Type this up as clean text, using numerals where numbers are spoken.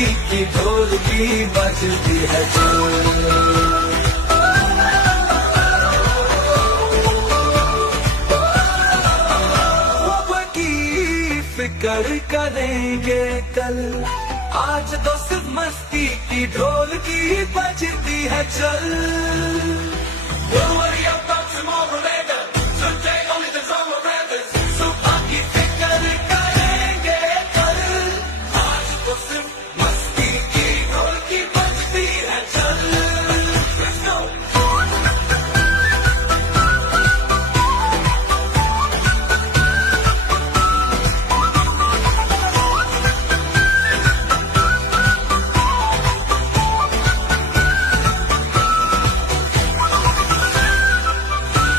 मस्ती की ढोल की बजती है फिकर करेंगे कल आज तो सिर्फ मस्ती की ढोल की बजती है चल Don't worry about tomorrow